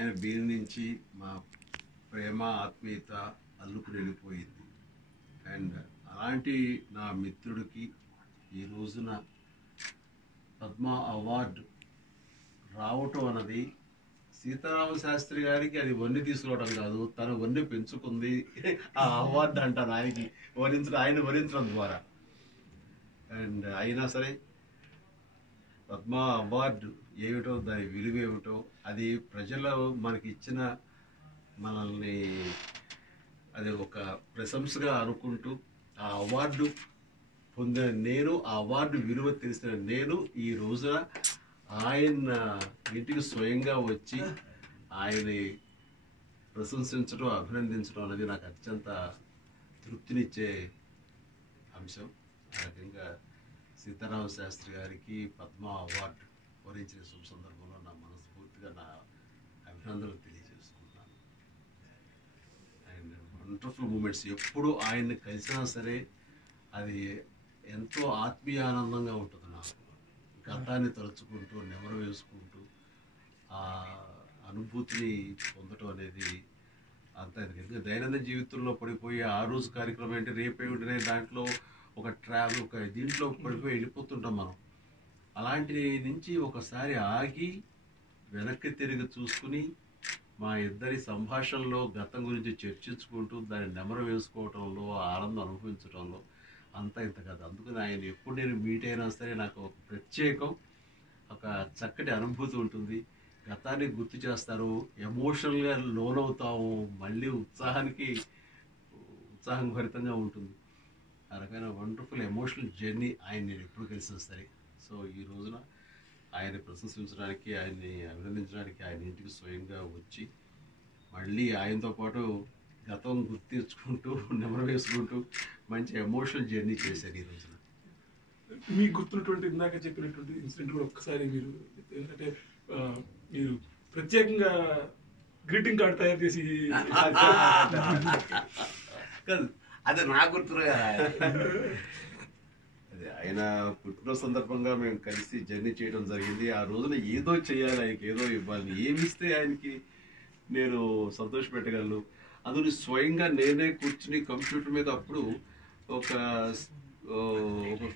ఆయన బీని నుంచి మా ప్రేమ ఆత్మీయత అల్లుకు వెళ్ళిపోయింది. అండ్ అలాంటి నా మిత్రుడికి ఈ రోజున పద్మ అవార్డు రావటం అన్నది సీతారామ శాస్త్రి గారికి అది వన్ని తీసుకోవడం కాదు, తన వన్ని పెంచుకుంది ఆ అవార్డు అంటాను ఆయనకి ఆయన వరించడం ద్వారా. అండ్ అయినా సరే పద్మ అవార్డు ఏమిటో, దాని విలువ ఏమిటో, అది ప్రజలు మనకి ఇచ్చిన మనల్ని అది ఒక ప్రశంసగా అనుకుంటూ ఆ అవార్డు పొందిన నేను, ఆ అవార్డు విలువ తెలిసిన నేను ఈ రోజున ఆయన ఇంటికి స్వయంగా వచ్చి ఆయన్ని ప్రశంసించడం, అభినందించడం అనేది నాకు అత్యంత తృప్తినిచ్చే అంశం. ఆ రకంగా సీతారామ శాస్త్రి గారికి పద్మ అవార్డు వరించిన శుభ సందర్భంలో నా మనస్ఫూర్తిగా నా అభినందనలు తెలియజేసుకుంటున్నాను. అండ్ వండర్ఫుల్ మూమెంట్స్ ఎప్పుడు ఆయన్ని కలిసినా సరే అది ఎంతో ఆత్మీయ ఆనందంగా ఉంటుంది. నాకు గతాన్ని తలుచుకుంటూ నెమరు వేసుకుంటూ ఆ అనుభూతిని పొందటం అనేది అంత. ఎందుకంటే దైనందిన జీవితంలో పడిపోయి ఆ రోజు కార్యక్రమం ఏంటి, రేపేమిటనే దాంట్లో ఒక దీంట్లో పడిపోయి వెళ్ళిపోతుంటాం మనం. అలాంటి నుంచి ఒకసారి ఆగి వెనక్కి తిరిగి చూసుకుని మా ఇద్దరి సంభాషణలో గతం గురించి చర్చించుకుంటూ దాన్ని నెమరు వేసుకోవటంలో, ఆనందం అనుభవించడంలో అంతా ఇంత కాదు. అందుకని ఆయన ఎప్పుడు నేను మీట్ అయినా సరే నాకు ఒక ప్రత్యేకం, ఒక చక్కటి అనుభూతి ఉంటుంది. గతాన్ని గుర్తు చేస్తారు, ఎమోషనల్గా లోనవుతాము, మళ్ళీ ఉత్సాహం భరితంగా ఉంటుంది. ఆ రకమైన వండర్ఫుల్ ఎమోషనల్ జర్నీ ఆయన నేను ఎప్పుడు కలిసినా సరే. సో ఈ రోజున ఆయన్ని ప్రశంసించడానికి, ఆయన్ని అభినందించడానికి ఆయన ఇంటికి స్వయంగా వచ్చి మళ్ళీ ఆయనతో పాటు గతం గుర్తించుకుంటూ నెమరు వేసుకుంటూ మంచి ఎమోషనల్ జర్నీ చేశారు ఈ రోజున. మీకు గుర్తున్నటువంటి ఇందాక చెప్పినటువంటి ఇన్సిడెంట్ కూడా ఒక్కసారి మీరు, ఎందుకంటే మీరు ప్రత్యేకంగా గ్రీటింగ్ కార్డ్ తయారు చేసి అది నా గుర్తుగా అదే ఆయన పుట్టిన సందర్భంగా మేము కలిసి జర్నీ చేయడం జరిగింది. ఆ రోజున ఏదో చేయాలి, ఆయనకి ఏదో ఇవ్వాలి, ఏమిస్తే ఆయనకి నేను సంతోష పెట్టగలను. అందులో స్వయంగా నేనే కూర్చుని కంప్యూటర్ మీద అప్పుడు ఒక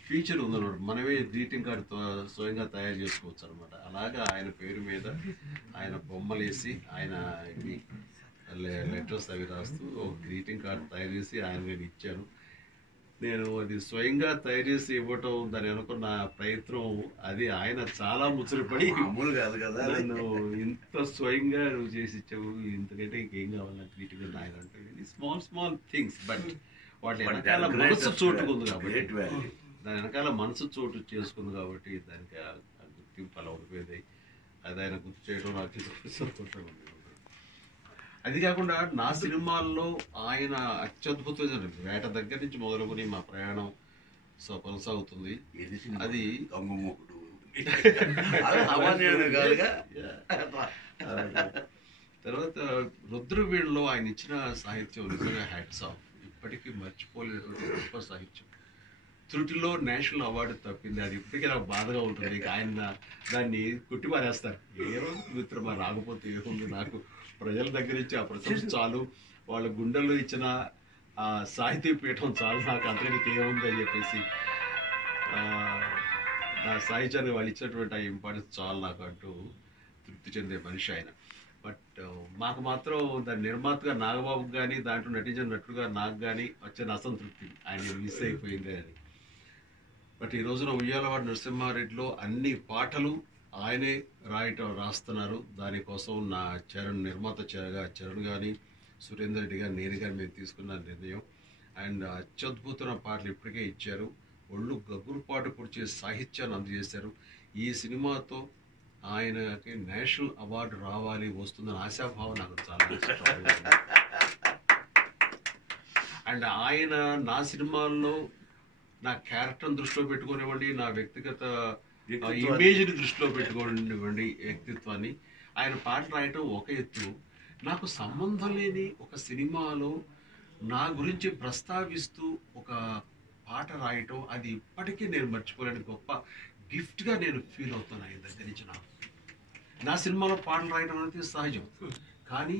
ఫీచర్ ఉందన్నమాట, మనమే గ్రీటింగ్ కార్డ్ స్వయంగా తయారు చేసుకోవచ్చు అనమాట. అలాగా ఆయన పేరు మీద ఆయన బొమ్మలు వేసి ఆయన లెటర్స్ అవి రాస్తూ ఒక గ్రీటింగ్ కార్డ్ తయారు చేసి ఆయన నేను ఇచ్చాను. నేను అది స్వయంగా తయారు చేసి ఇవ్వటం, దాని అనుకున్న ప్రయత్నం, అది ఆయన చాలా ముచ్చటపడి మామూలు కాదు కదా, నన్ను ఇంత స్వయంగా నువ్వు చేసి ఇచ్చావు, ఇంతకంటే ఇంకేం కావాలి నాకు గ్రీటింగ్ ఆయన అంటే. స్మాల్ థింగ్స్, బట్ వాటి వెనకాల మనసు చోటుకుంది కాబట్టి, దాని వెనకాల మనసు చోటు చేసుకుంది కాబట్టి దానికి గుర్తింపు అలా ఉండిపోయింది. అది ఆయన గుర్తు చేయడం నాకు సంతోషంగా ఉంది. అది కాకుండా నా సినిమాల్లో ఆయన అత్యద్భుతమైన వేట దగ్గర నుంచి మొదలుకొని మా ప్రయాణం కొనసాగుతుంది. అది తర్వాత రుద్రవీణలో ఆయన ఇచ్చిన సాహిత్యం నిజంగా హ్యాట్స్ ఆఫ్, ఇప్పటికీ మర్చిపోలేనటువంటి గొప్ప సాహిత్యం. త్రుటిలో నేషనల్ అవార్డు తప్పింది, అది ఇప్పటికీ నాకు బాధగా ఉంటుంది. ఆయన దాన్ని కుట్టిపారేస్తారు, ఏమో మిత్రమా రాకపోతే ఏముంది, నాకు ప్రజల దగ్గర ఇచ్చి ఆ ప్రశంస చాలు, వాళ్ళ గుండెల్లో ఇచ్చిన ఆ సాహితీ పీఠం చాలు, నాకు అంతకనికి ఏముంది అని చెప్పేసి నా సాహిత్యాన్ని వాళ్ళు ఇచ్చినటువంటి ఆ ఇంపార్టెన్స్ చాలు నాకు అంటూ తృప్తి చెందే మనిషి ఆయన. బట్ మాకు మాత్రం దాని నిర్మాతగా నాగబాబుకి కానీ, దాంట్లో నటించిన నటుడుగా నాకు కానీ వచ్చిన అసంతృప్తి, ఆయన మిస్ అయిపోయింది అని. బట్ ఈ రోజున ఉయ్యాలవాడ నరసింహారెడ్డిలో అన్ని పాటలు ఆయనే రాస్తున్నారు. దానికోసం నా నిర్మాత చరణ్ కానీ, సురేందర్ రెడ్డి గారు, నేను కానీ మేము తీసుకున్న నిర్ణయం. అండ్ అత్యద్భుతమైన పాటలు ఇప్పటికే ఇచ్చారు, ఒళ్ళు గగురుపాటు పొడిచే సాహిత్యాన్ని అందజేశారు. ఈ సినిమాతో ఆయనకి నేషనల్ అవార్డు రావాలి, వస్తుందని ఆశాభావం నాకు చాలా ఇష్టం. అండ్ ఆయన నా సినిమాల్లో నా క్యారెక్టర్ని దృష్టిలో పెట్టుకునివ్వండి, నా వ్యక్తిగత ఇమేజ్ని దృష్టిలో పెట్టుకోనివ్వండి, వ్యక్తిత్వాన్ని, ఆయన పాటలు రాయటం ఒక ఎత్తు, నాకు సంబంధం లేని ఒక సినిమాలో నా గురించి ప్రస్తావిస్తూ ఒక పాట రాయటం, అది ఇప్పటికీ నేను మర్చిపోలేని గొప్ప గిఫ్ట్గా నేను ఫీల్ అవుతాను ఆయన దగ్గర నుంచి. నాకు నా సినిమాలో పాటలు రాయడం అనేది సహజం. కానీ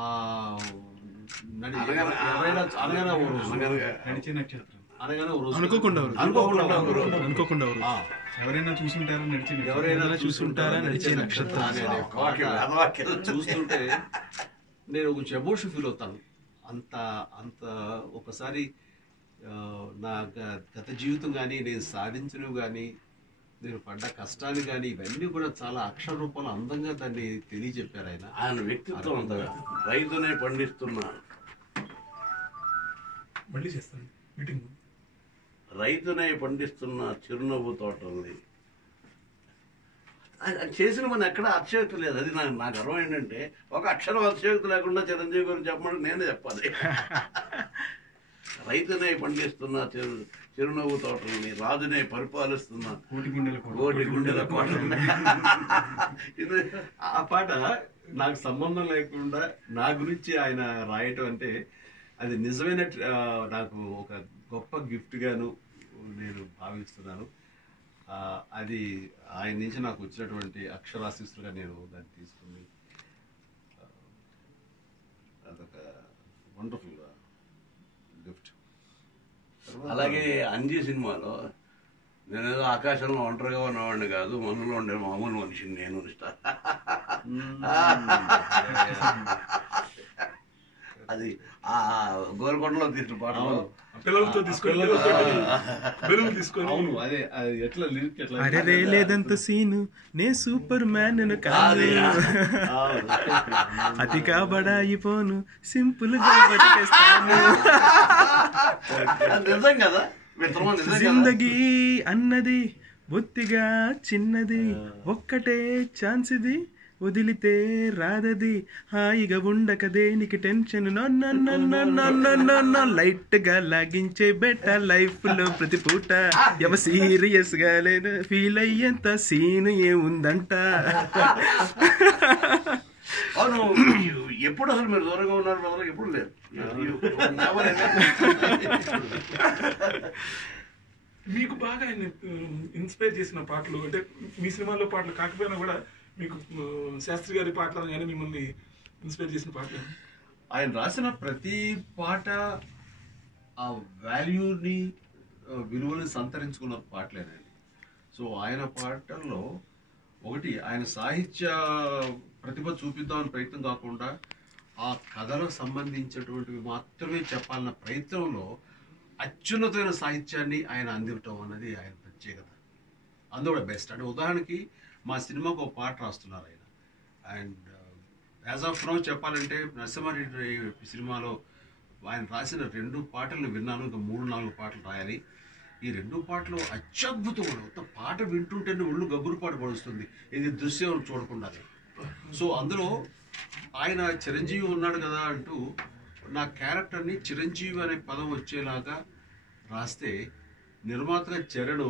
ఆ అనగానే ఓ రోజు నడిచే నక్షత్రం అనగానే ఓ రోజు అనుకోకుండా ఎవరైనా చూసుంటారా నడిచే నక్షత్రం అనే పాట చూస్తుంటే నేను కొంచెం ఎమోషన్ ఫీల్ అవుతాను. అంత అంత ఒకసారి నా గత జీవితం కానీ, నేను సాధించినవి కానీ, నేను పడ్డ కష్టాలు కానీ, ఇవన్నీ కూడా చాలా అక్షర రూపంలో అందంగా దాన్ని తెలియజెప్పారు ఆయన. ఆయన వ్యక్తిత్వం అంతగా రైతునే పండిస్తున్న మళ్ళీ చేస్తాను మీటింగ్. రైతునే పండిస్తున్న చిరునవ్వు తోట ఉంది. చేసిన మన ఎక్కడ అతిశయోక్తి లేదు. అది నాకు అర్థం ఏంటంటే ఒక అక్షరం అతిశయోక్తి లేకుండా చిరంజీవి గురించి చెప్పమని నేనే చెప్పాలి. రైతునే పండిస్తున్న చిరునవ్వు తోటల్ని, రాజునే పరిపాలిస్తున్న కోటి గుండెల కోటల్ని. ఆ పాట నాకు సంబంధం లేకుండా నా గురించి ఆయన రాయటం అంటే అది నిజమైన నాకు ఒక గొప్ప గిఫ్ట్ గాను నేను భావిస్తున్నాను. అది ఆయన నుంచి నాకు వచ్చినటువంటి అక్షరాశిస్తులుగా నేను దాన్ని తీసుకుని అదొక వండర్ఫుల్ గిఫ్ట్. అలాగే అంజీ సినిమాలో నేనేదో ఆకాశంలో ఒంటరిగా ఉన్నవాడిని కాదు, మనలో ఉండే మామూలు మనిషిని నేను. అది ఆ గోల్కొండలో తీసిన పాటలో పిల్లలతో తీసుకొని అవును, అదే అది ఎట్లా లిరిక్ ఎట్లా అరే లేదంత సీను నే సూపర్ మ్యాన్ కాదు, అతి కాబడాయిపోను సింపుల్ గా బతికేస్తాను. నిజం కదా, జిందగీ అన్నది బొత్తిగా చిన్నది, ఒక్కటే ఛాన్స్ ఇది వదిలితే రాదది, హాయిగా ఉండక దేనికి టెన్షన్, లైట్ గా లాగించే బెట్ట లైఫ్ లో ప్రతి పూట, ఎవ సీరియస్ గా లేదు ఫీల్ అయ్యేంత సీన్ ఏముందంట. అవును, ఎప్పుడు అసలు మీరు దూరంగా ఉన్నారు బ్రదర్? ఎప్పుడు లేదు. మీకు బాగా ఆయన ఇన్స్పైర్ చేసిన పాటలు అంటే మీ సినిమాలో పాటలు కాకపోయినా కూడా మీకు శాస్త్రి గారి పాటలు కానీ మిమ్మల్ని ఇన్స్పైర్ చేసిన పాటలు? ఆయన రాసిన ప్రతి పాట ఆ వాల్యూని విలువని సంతరించుకున్న పాటలేనండి. సో ఆయన పాటల్లో ఒకటి ఆయన సాహిత్య ప్రతిభ చూపిద్దామని ప్రయత్నం కాకుండా ఆ కథలకు సంబంధించినటువంటివి మాత్రమే చెప్పాలన్న ప్రయత్నంలో అత్యున్నతమైన సాహిత్యాన్ని ఆయన అందించడం అన్నది ఆయన ప్రత్యేకత. అందులో బెస్ట్. అంటే ఉదాహరణకి మా సినిమాకు ఒక పాట రాస్తున్నారు ఆయన. అండ్ యాజ్ ఆఫ్ నౌ చెప్పాలంటే నరసింహారెడ్డి సినిమాలో ఆయన రాసిన 2 పాటలను విన్నాను. ఇంకా 3-4 పాటలు రాయాలి. ఈ 2 పాటలు అత్యద్భుతం. పాట వింటుంటేనే ఒళ్ళు గబ్బురుపాటు పడుస్తుంది, ఇది దృశ్యం చూడకుండా. సో అందులో ఆయన చిరంజీవి ఉన్నాడు కదా అంటూ నా క్యారెక్టర్ని చిరంజీవి అనే పదం వచ్చేలాగా రాస్తే, నిర్మాతగా చరణ్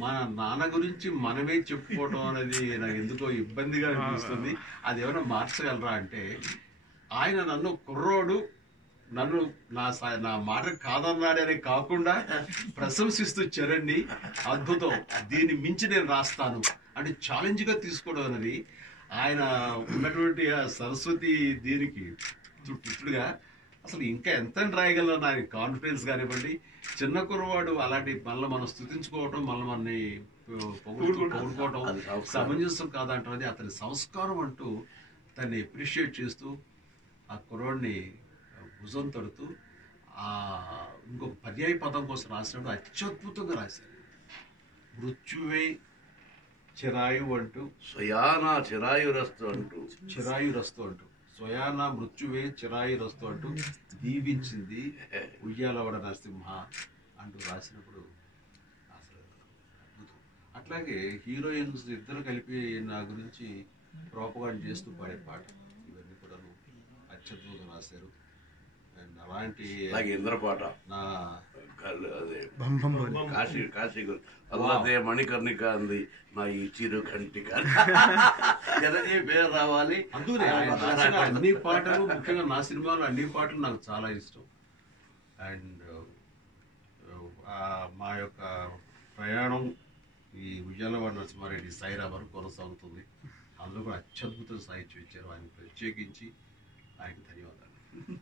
మన నాన్న గురించి మనమే చెప్పుకోవటం అనేది నాకు ఎందుకో ఇబ్బందిగా అనిపిస్తుంది. అది ఏమైనా మార్చగలరా అంటే, ఆయన నన్ను కుర్రోడు, నన్ను నా మాట కాదన్నాడనే కాకుండా ప్రశంసిస్తూ చరణ్ని అద్భుతం, దీన్ని మించి నేను రాస్తాను అంటే ఛాలెంజ్గా తీసుకోవడం అనేది ఆయన ఉన్నటువంటి ఆ సరస్వతి దీనికి చుట్టుగా అసలు ఇంకా ఎంత రాయగలను ఆయన కాన్ఫిడెన్స్ కానివ్వండి. చిన్న కుర్రవాడు అలాంటి మళ్ళీ మనం స్థుతించుకోవటం, మళ్ళీ మనని పొగుడుకోవటం సమంజసం కాదంటే అతని సంస్కారం అంటూ దాన్ని అప్రిషియేట్ చేస్తూ ఆ కుర్రవాడిని భుజం తడుతూ ఇంకొక పర్యాయ పదం కోసం రాసినప్పుడు అత్యద్భుతంగా రాశారు. మృత్యువే చిరాయు అంటూ స్వయానా చిరాయురస్తు అంటూ స్వయాన మృత్యువే చిరాయురస్తు అంటూ దీవించింది ఉయ్యాలవాడ నరసింహ అంటూ రాసినప్పుడు అసలు అద్భుతం. అట్లాగే హీరోయిన్స్ ఇద్దరు కలిపి నా గురించి ప్రోపగాండ్ చేస్తూ పాడే పాట, ఇవన్నీ కూడా అత్యద్భుతంగా రాశారు. అండ్ అలాంటి ఇంద్రపాట నా కాశీ అదే మణికర్ణిక అంది నా ఈ చిరు కంటిక పేరు రావాలి. అందుకనే అన్ని పాటలు, ముఖ్యంగా నా సినిమాలో అన్ని పాటలు నాకు చాలా ఇష్టం. అండ్ మా యొక్క ప్రయాణం ఈ ఉయ్యాలవాడ నరసింహారెడ్డి సైరా వరకు కొనసాగుతుంది. అందులో కూడా అత్యద్భుత సాహిత్యం ఇచ్చారు. ఆయన ప్రత్యేకించి ఆయనకు ధన్యవాదాలు.